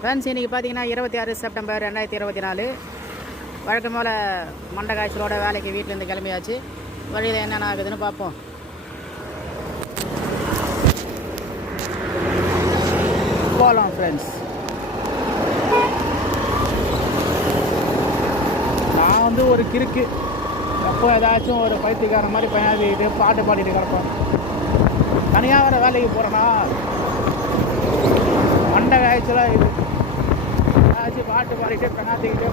Friends இன்றைக்கி பார்த்தீங்கன்னா இருபத்தி ஆறு செப்டம்பர் ரெண்டாயிரத்தி இருபத்தி நாலு. வழக்கம் போல் மண்டை காய்ச்சலோட வேலைக்கு வீட்டிலேருந்து கிளம்பியாச்சு. வழியில் என்னென்ன ஆகுதுன்னு பார்ப்போம். போகலாம் ஃப்ரெண்ட்ஸ் நான் வந்து ஒரு கிறுக்கு. எப்போ ஏதாச்சும் ஒரு பைத்தியக்கார மாதிரி பையனாதிக்கிட்டு பாட்டு பாடிட்டு கிடப்போம். தனியாக வர வேலைக்கு போகிறேன்னா மண்டை காய்ச்சலாக இது ஏதாச்சும் பாட்டு பாடிட்டு பெண்ணாத்திக்கிட்டே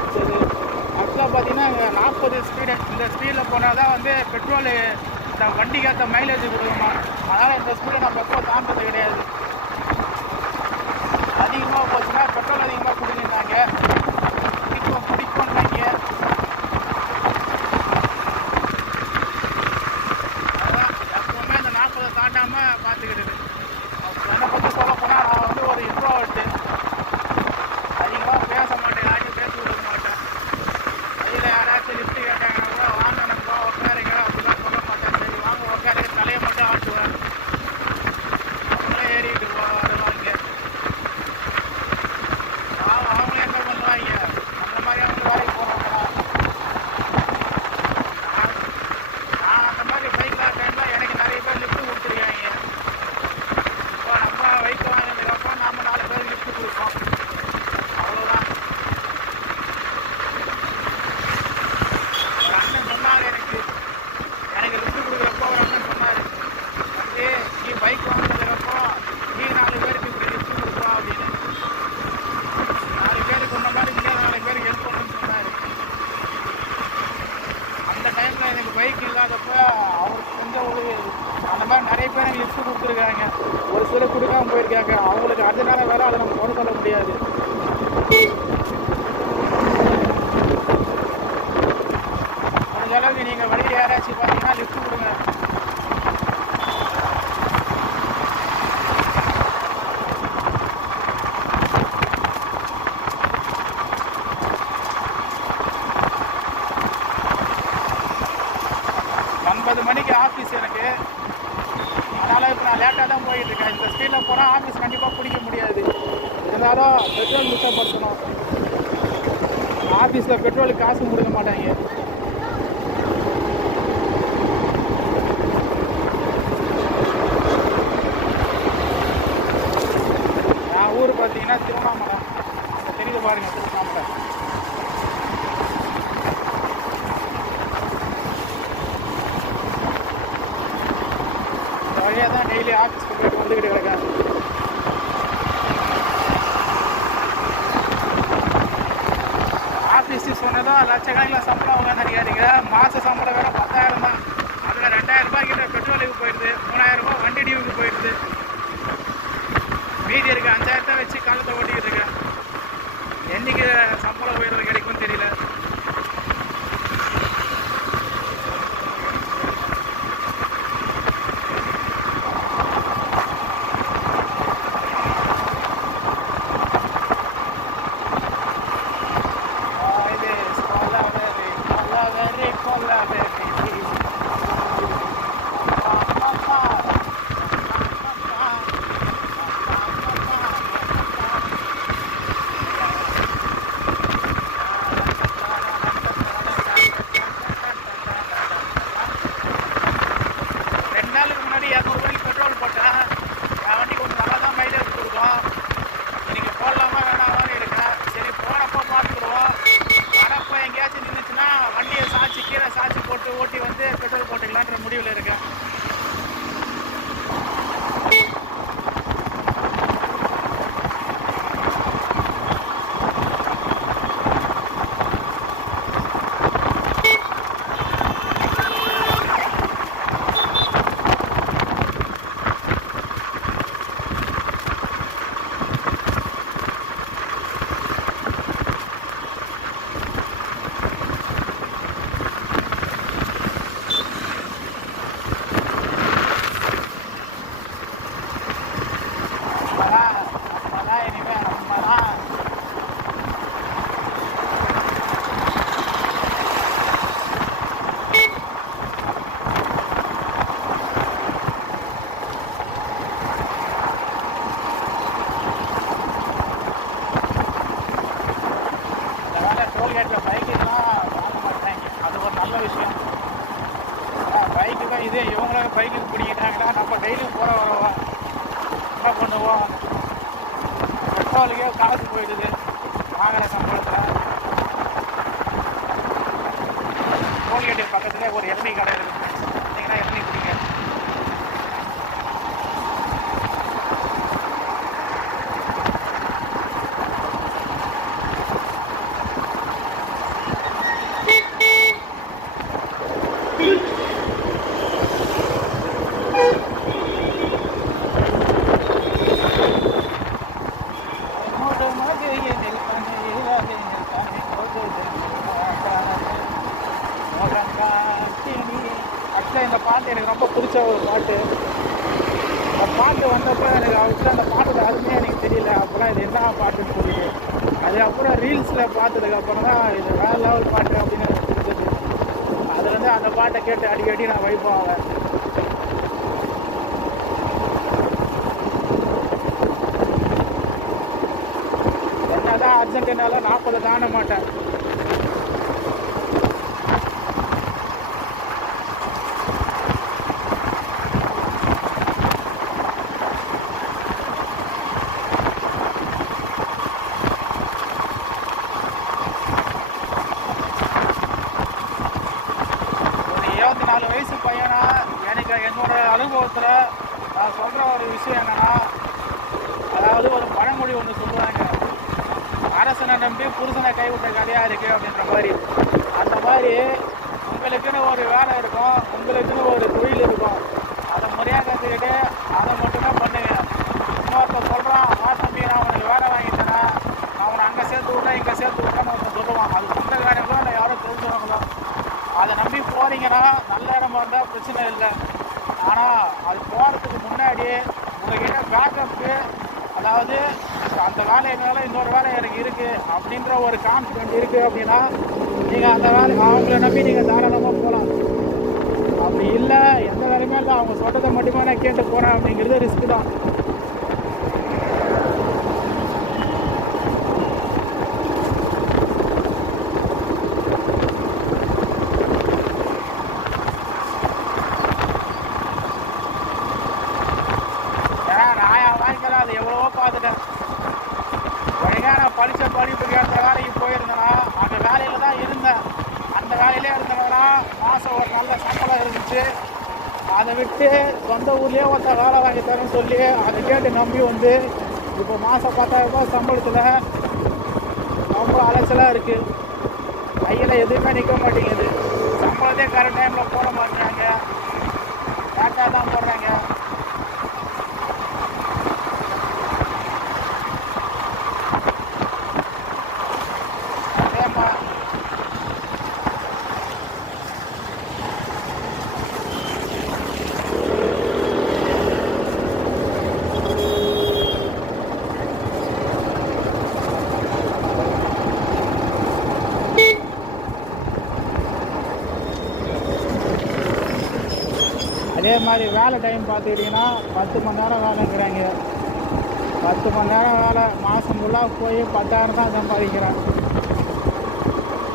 ஆக்சுவலாக பார்த்தீங்கன்னா நாற்பது ஸ்பீடு இந்த ஸ்பீடில் போனால் தான் வந்து பெட்ரோலு வண்டிக்கு ஏற்ற மைலேஜ் கொடுக்கும் அதனால் இந்த ஸ்பீடை நான் பெட்ரோல் தாண்டது கிடையாது அதிகமாக போச்சுன்னா பெட்ரோல் அதிகமாக கொடுக்குறாங்க பிடிக்கும் பிடிக்கும்னாங்க அதான் எப்பவுமே இந்த நாற்பதை தாண்டாமல் பார்த்துக்கிறது என்னை பற்றி சொல்ல போனால் நான் வந்து ஒரு இன்ட்ரோவர்ட்டு அதிகமாக பேச மாட்டேன் யாரையும் பேச விட மாட்டேன் கையில் யாராச்சும் லிஃப்ட் கேட்டாங்கன்னா கூட வாங்க நம்ம உட்காருங்க அப்படிலாம் சொல்ல மாட்டேன் சரி வாங்க உட்காருங்க தலையை மட்டும் ஆட்டுவேன் அவங்களே ஏறிட்டு வா- வருவாங்க பாவம் அவங்க என்ன பண்ணுவாங்க அந்த மாதிரி அவங்க வேலைக்கு போகிறாங்களா நான் அந்த மாதிரி பைக்கில் டைமில் எனக்கு நிறைய பேர் லிஃப்ட் கொடுத்துருக்காங்க இப்போ நம்ம பைக் வாங்கினதுக்கப்புறம் நம்ம நாலு பேர் லிஃப்ட் கொடுப்போம் அவ்வளோதான் ஒரு அண்ணன் சொன்னார் எனக்கு எனக்கு லிஃப்ட் கொடுக்குறப்போ ஒரு அண்ணன் சொன்னார் வந்து நீ பைக் வாங்கினதுக்கப்புறம் நீ நாலு பேருக்கு இப்படி லிஃப்ட் கொடுக்குறோம் அப்படின்னு நாலு பேருக்கு இந்த மாதிரி முடியாத நாலு பேருக்கு ஹெல்ப் பண்ணணும்னு சொன்னார் அந்த டைமில் எனக்கு பைக் இல்லாதப்ப அவருக்கு செஞ்ச உதவி அந்த மாதிரி நிறைய பேர் லிஸ்ட்டு கொடுத்துருக்காங்க. ஒரு சில கொடுக்காம போயிருக்காங்க. அவங்களுக்கு அதனால வேலை அதை நம்ம குறை சொல்ல முடியாது. முடிஞ்ச அளவுக்கு நீங்கள் வழியில் யாராச்சும் பார்த்தீங்கன்னா லிஃப்ட் கொடுங்க ஒன்பது மணிக்கு ஆஃபீஸ் எனக்கு ஸ்பீடாக தான் போயிட்டு இருக்கேன் இந்த ஸ்பீடில் போனால் ஆஃபீஸ் கண்டிப்பாக பிடிக்க முடியாது. இருந்தாலும் பெட்ரோல் மிச்சப்படுத்தணும். ஆஃபீஸில் பெட்ரோலுக்கு காசு கொடுக்க மாட்டாங்க. நான் ஊர் பார்த்தீங்கன்னா திருவண்ணாமலை. தெரியுது பாருங்க திருவண்ணாமலை இந்த வழியாக தான் டெய்லி ஆஃபீஸ்க்கு போயிட்டு வந்துக்கிட்டு கிடக்கேன் ஆஃபீஸ் சொன்னதும் லட்சக்கணக்கில் சம்பளம் அவங்க நினைக்காதீங்க. மாத சம்பளம் வேறு பத்தாயிரம் தான். அதில் ரெண்டாயிரம் ரூபாய் கிட்ட பெட்ரோலுக்கு போயிடுது. மூணாயிரம் ரூபாய் வண்டி டியூக்கு போயிடுது. மீதி இருக்கு அஞ்சாயிரத்தை வச்சு காலத்தை ஓட்டிக்கிட்டு இருக்கேன் என்றைக்கு நல்ல விஷயம். பைக்கு தான் இதே. இவங்களும் பைக்கு பிடிக்கிறாங்களா? நம்ம டெய்லியும் போகிற வரவா? என்ன பண்ணுவோம்? பெட்ரோலுக்கே காசு போயிடுது. வாங்கின சம்பளத்தில். டோல்கேட்டுக்கு பக்கத்தில் ஒரு எண்ணெய் கடை இருக்குது என்னதான் நாற்பது தாண்ட மாட்டேன் ஒரு இருபத்தி நாலு வயசு பையனா எனக்கு என்னோட அனுபவத்தில் நான் சொல்கிற ஒரு விஷயம் என்னன்னா அதாவது ஒரு பழமொழி ஒன்று சொல்லுவாங்க அரசனை வேலை கைவிட்ட கதையாக இருக்குது அப்படின்ற மாதிரி அந்த மாதிரி உங்களுக்குன்னு ஒரு வேலை இருக்கும் உங்களுக்குன்னு ஒரு தொழில் இருக்கும் அதை முறையாக கற்றுக்கிட்டு அதை மட்டும்தான் பண்ணுங்க இன்னொருத்த சொல்கிறான் ஆ தம்பி நான் உனக்கு வேலை வாங்கி தரேன் நான் உன்னை அங்கே சேர்த்து விட்டேன் இங்கே சேர்த்து விட்டேன்னு ஒருத்தன் சொல்லுவான் அது சொந்த வேலைகளோ இல்லை யாரும் தெரிஞ்சவங்களோ அதை நம்பி போனீங்கன்னா நல்ல இடமா இருந்தால் பிரச்சனை இல்லை ஆனால் அது போகிறதுக்கு முன்னாடி உங்ககிட்ட பேக்கப்பு அதாவது வேலை வேலையினால இன்னொரு வேலை எனக்கு இருக்குது அப்படின்ற ஒரு கான்ஃபிடென்ட் இருக்குது அப்படின்னா நீங்கள் அந்த வேலை அவங்கள நம்பி நீங்கள் தாராளமாக போகலாம் அப்படி இல்லை எந்த வேலையுமே இல்லை. அவங்க சொல்கிறத மட்டுமே நான் கேட்டு போகிறேன் அப்படிங்கிறது ரிஸ்க் தான் ஏன்னா நான் என் வாழ்க்கையில் அது எவ்வளவோ பார்த்துட்டேன் ஒழுங்காக நான் படித்த படிப்புக்கு ஏற்ற வேலைக்கு போயிருந்தேன்னா அந்த வேலையில் தான் இருந்தேன் அந்த வேலையிலே இருந்தவங்கன்னா மாதம் ஒரு நல்ல சம்பளம் இருந்துச்சு அதை சொந்த ஊர்லேயே ஒருத்தர் வேலை வாங்கி தரேன்னு சொல்லி அதை கேட்டு நம்பி வந்து இப்போ மாதம் பத்தாயிரம் ரூபாய் சம்பளத்தில் ரொம்ப அலைச்சலாக இருக்குது கையில் எதுவுமே நிற்க மாட்டேங்குது. சம்பளத்தே கரெக்ட் டைமில் போட மாட்டேறாங்க லேட்டாக தான் போடுறாங்க அதேமா அதே மாதிரி வேலை டைம் பார்த்துக்கிட்டிங்கன்னா பத்து மணி நேரம் வேலைங்கிறாங்க. பத்து மணி நேரம் வேலை மாதம் ஃபுல்லாக போய் பத்தாயிரம் தான் சம்பாதிக்கிறேன்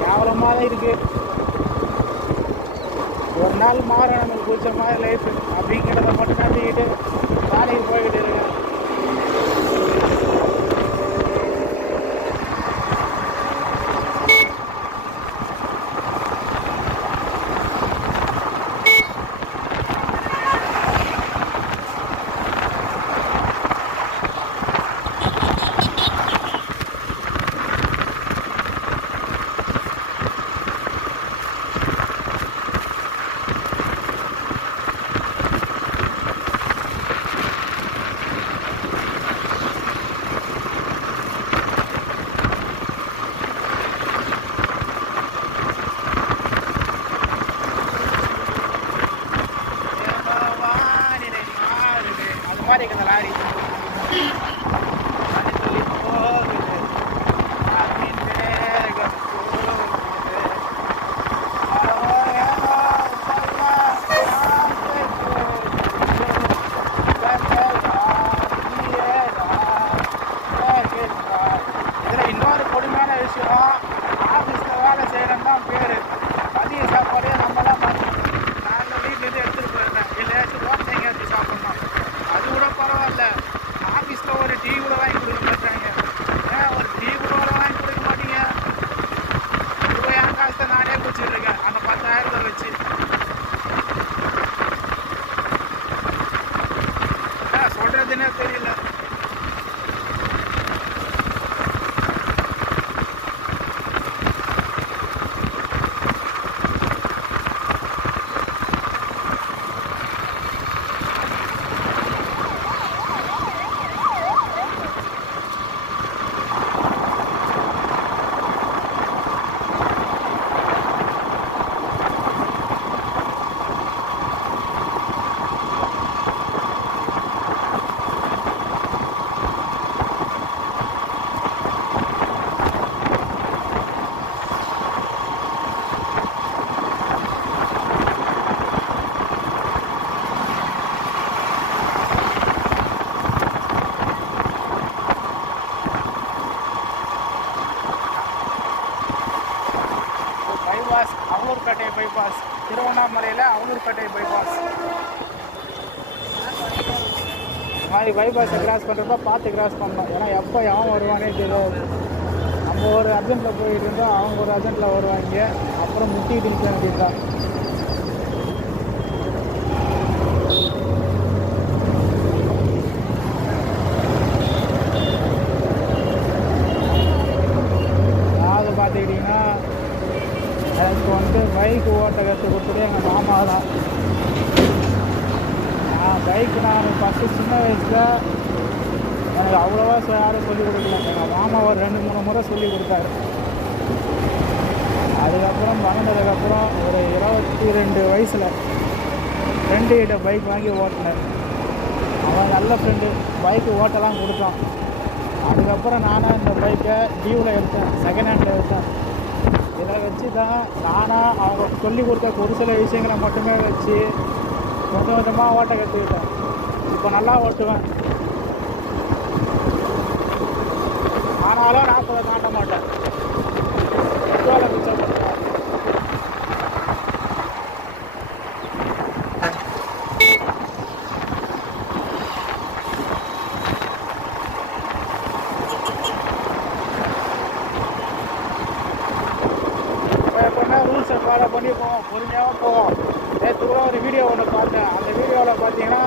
கேவலமாக தான் இருக்குது ஒரு நாள் மாறும் நம்மளுக்கு பிடிச்ச மாதிரி லைஃப் அப்படிங்கிறத மட்டும் நம்பிக்கிட்டு வேலைக்கு போய்கிட்டு இருக்கேன். பைபாஸை கிராஸ் பண்ணுறப்ப பார்த்து கிராஸ் பண்ணோம் ஏன்னா எப்போ எவன் வருவானே தெரியாது. நம்ம ஒரு அர்ஜென்ட்டில் போயிட்டு இருந்தோம் அவங்க ஒரு அர்ஜென்ட்டில் வருவாங்க. அப்புறம் முட்டிக்கிட்டு நிற்க வேண்டியது தான் பார்த்துக்கிட்டிங்கன்னா எனக்கு வந்து பைக் ஓட்ட கற்றுக் கொடுத்தது எங்கள் மாமா தான் நான் பைக் நான் ஃபஸ்ட்டு சின்ன வயசில் எனக்கு யாரும் சொல்லிக் கொடுக்கல மாட்டாங்க மாமா ஒரு ரெண்டு மூணு முறை சொல்லி கொடுத்தாரு. அதுக்கப்புறம் வளர்ந்ததுக்கப்புறம் ஒரு இருபத்தி ரெண்டு வயசில் ஃப்ரெண்டு கிட்ட பைக் வாங்கி ஓட்டினேன். அவன் நல்ல ஃப்ரெண்டு பைக்கு ஓட்டலாம் கொடுத்தான். அதுக்கப்புறம் நானாக இந்த பைக்கை டியூவில் எடுத்தேன். செகண்ட் ஹேண்டில் எடுத்தேன். இதை வச்சு தான் நானாக அவங்க சொல்லி கொடுத்த ஒரு சில விஷயங்களை மட்டுமே வச்சு கொஞ்சம் கொஞ்சமாக ஓட்ட கற்றுக்கிட்டேன் இப்போ நல்லா ஓட்டுவேன். ஆனாலும் நாற்பதை தாண்ட மாட்டேன். பெட்ரோலை மிச்சப்படுத்துவேன் எப்போனா ரூல்ஸை ஃபாலோ பண்ணி போவோம் பொறுமையாக போவோம் நேற்று கூட ஒரு வீடியோ ஒன்று பார்த்தேன் அந்த வீடியோவில் பார்த்தீங்கன்னா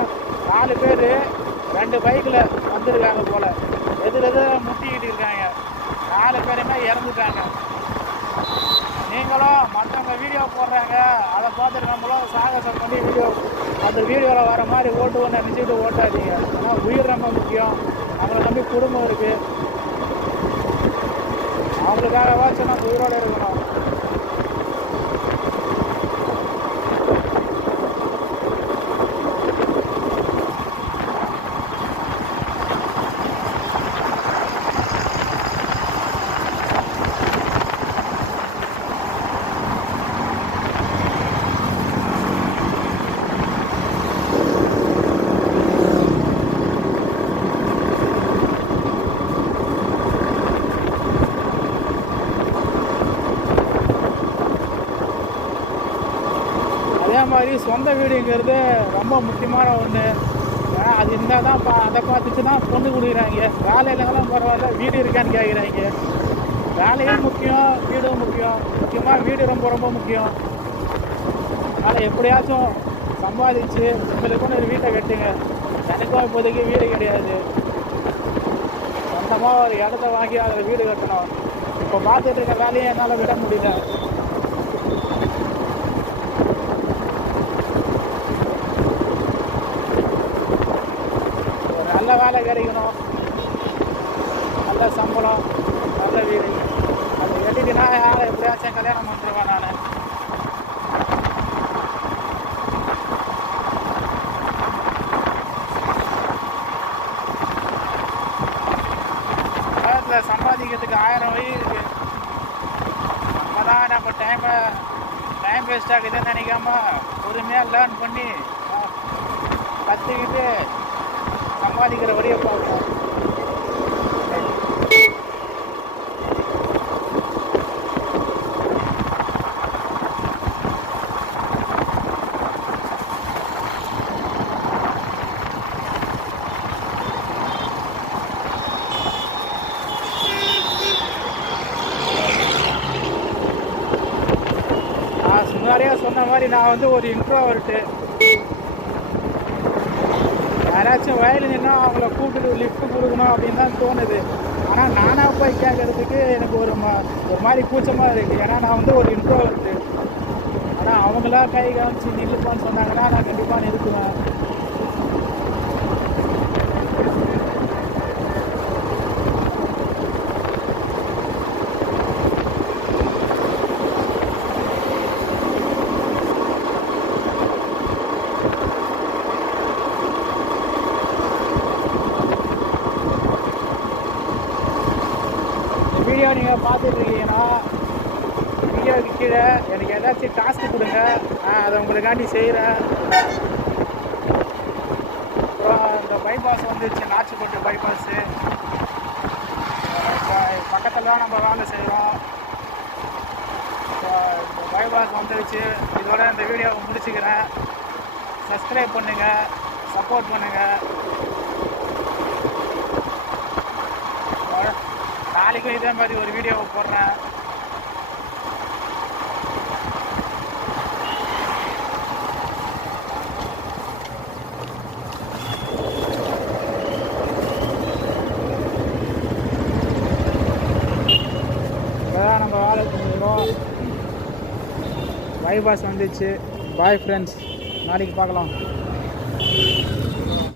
நாலு பேர் ரெண்டு பைக்கில் வந்துருக்காங்க போல். எதில் எது முட்டிக்கிட்டு நாலு பேருமே இறந்துட்டாங்க. நீங்களும் மற்றவங்க வீடியோ போடுறாங்க. அதை பார்த்துட்டு நம்மளும் சாகசம் பண்ணி வீடியோ அந்த வீடியோவில் வர மாதிரி ஓட்டுவோன்னு நினச்சிக்கிட்டு ஓட்டாதீங்க. ஆனால் உயிர் ரொம்ப முக்கியம். நம்மளை நம்பி குடும்பம் இருக்குது அவங்களுக்காகவாச்சும் நம்ம உயிரோடு இருக்கணும். மாதிரி சொந்த வீடுங்கிறது ரொம்ப முக்கியமான ஒன்று ஏன்னா அது இருந்தால் தான் பா அதை பார்த்துட்டு தான் பொண்ணு கொடுக்குறாங்க வேலை இல்லைங்களாம் பரவாயில்ல வீடு இருக்கான்னு கேட்குறாங்க வேலையும் முக்கியம் வீடும் முக்கியம். முக்கியமாக வீடு ரொம்ப ரொம்ப முக்கியம். அதனால் எப்படியாச்சும் சம்பாதிச்சு உங்களுக்குன்னு ஒரு வீட்டை கட்டுங்க. எனக்கும் இப்போதைக்கு வீடு கிடையாது. சொந்தமாக ஒரு இடத்த வாங்கி அதில் வீடு கட்டணும். இப்போ பார்த்துட்டு இருக்க வேலையை என்னால் விட முடியல ஒரு நல்ல வேலை கிடைக்கணும் நல்ல சம்பளம் நல்ல வீடு. அதை கட்டிட்டுனா யாரை எப்படியாச்சும் கல்யாணம் பண்ணிடுவேன் நான். சம்பாதிக்கிறதுக்கு ஆயிரம் வழி இருக்கு. நம்ம தான் நம்ம டைமை டைம் வேஸ்ட் ஆகுதுன்னு நினைக்காம பொறுமையாக லேர்ன் பண்ணி கற்றுக்கிட்டு சம்பாதிக்கிற வழியை பார்ப்போம் நான் முன்னாடியே சொன்ன மாதிரி நான் வந்து ஒரு இன்ட்ரோவர்ட்டு யாராச்சும் வயலில் நின்னா அவங்கள கூப்பிட்டு லிஃப்ட் கொடுக்கணும் அப்படின்னு தான் தோணுது. ஆனால் நானாக போய் கேட்கறதுக்கு எனக்கு ஒரு மா ஒரு மாதிரி கூச்சமாக இருக்குது ஏன்னா நான் வந்து ஒரு இன்ட்ரோவர்ட்டு ஆனால் அவங்களா கை காமிச்சு நில்லுப்பான்னு சொன்னாங்கன்னா நான் கண்டிப்பாக நிறுத்துவேன் இந்த வீடியோ நீங்கள் பார்த்துட்டு இருக்கீங்கன்னா வீடியோக்கு கீழே எனக்கு ஏதாச்சும் டாஸ்க் கொடுங்க. நான் அதை உங்களுக்காண்டி செய்கிறேன் அப்புறம் இந்த பைபாஸ் வந்துச்சு நாச்சிக்கோட்டை பைபாஸு பக்கத்தில் தான் நம்ம வேலை செய்கிறோம் இப்போ இந்த பைபாஸ் வந்துருச்சு. இதோட இந்த வீடியோவை முடிச்சுக்கிறேன். சப்ஸ்கிரைப் பண்ணுங்கள் சப்போர்ட் பண்ணுங்கள் நாளைக்கும் இதே மாதிரி ஒரு வீடியோவை போடுறேன். இப்போதான் நம்ம வேலை செஞ்சுக்கிறோம் பைபாஸ் வந்துச்சு. பாய் ஃப்ரெண்ட்ஸ் நாளைக்கு பார்க்கலாம்.